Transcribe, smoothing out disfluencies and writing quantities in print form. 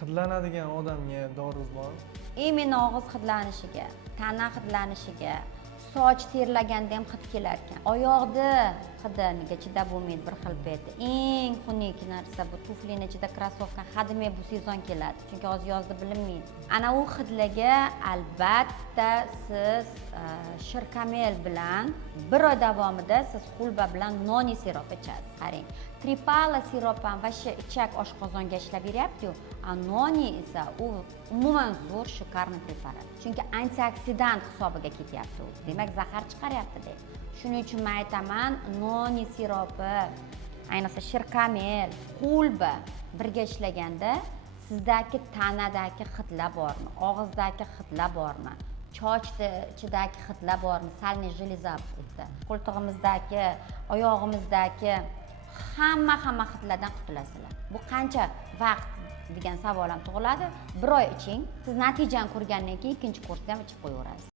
Hidlanadigan odamga dorisi bormi? Imенно og'iz hidlanishiga, tana hidlanishiga, soch terlaganda ham hid kelar ekan. Oyoqni hidiga chidab bo'lmaydi bir xil paytda. Eng xunuk narsa bu tuflining ichida krossovka hademay bu sezon keladi. Chunki hozir yozda bilinmaydi. Ana u hidlarga albatta siz shirkamel bilan bir oy davomida siz xulba bilan noni sirop ichasiz. Qarang. Tripala sirop ham vasha ichak oshqozonga ishlab beryapti-yu, a noni esa u umuman zo'r shikarniy preparat. Chunki antioksidant hisobiga ketyapti u. Demak, zahar chiqaryapti deydi. Shuning uchun men aytaman, noni siropi, ayniqsa shirkamel, xulba birga ishlaganda sizdagi tanadagi hidlar bormi, og'izdagi hidlar bormi, chochni ichidagi hidlar bormi, salniy железа bitta, qo'ltig'imizdagi, oyog'imizdagi hamma hidlardan qutulasizlar. Bu qancha vaqt degan savol ham tug'iladi. Bir oy iching, siz natijani ko'rgandan keyin ikkinchi kursda ham ichib qo'yaverasiz.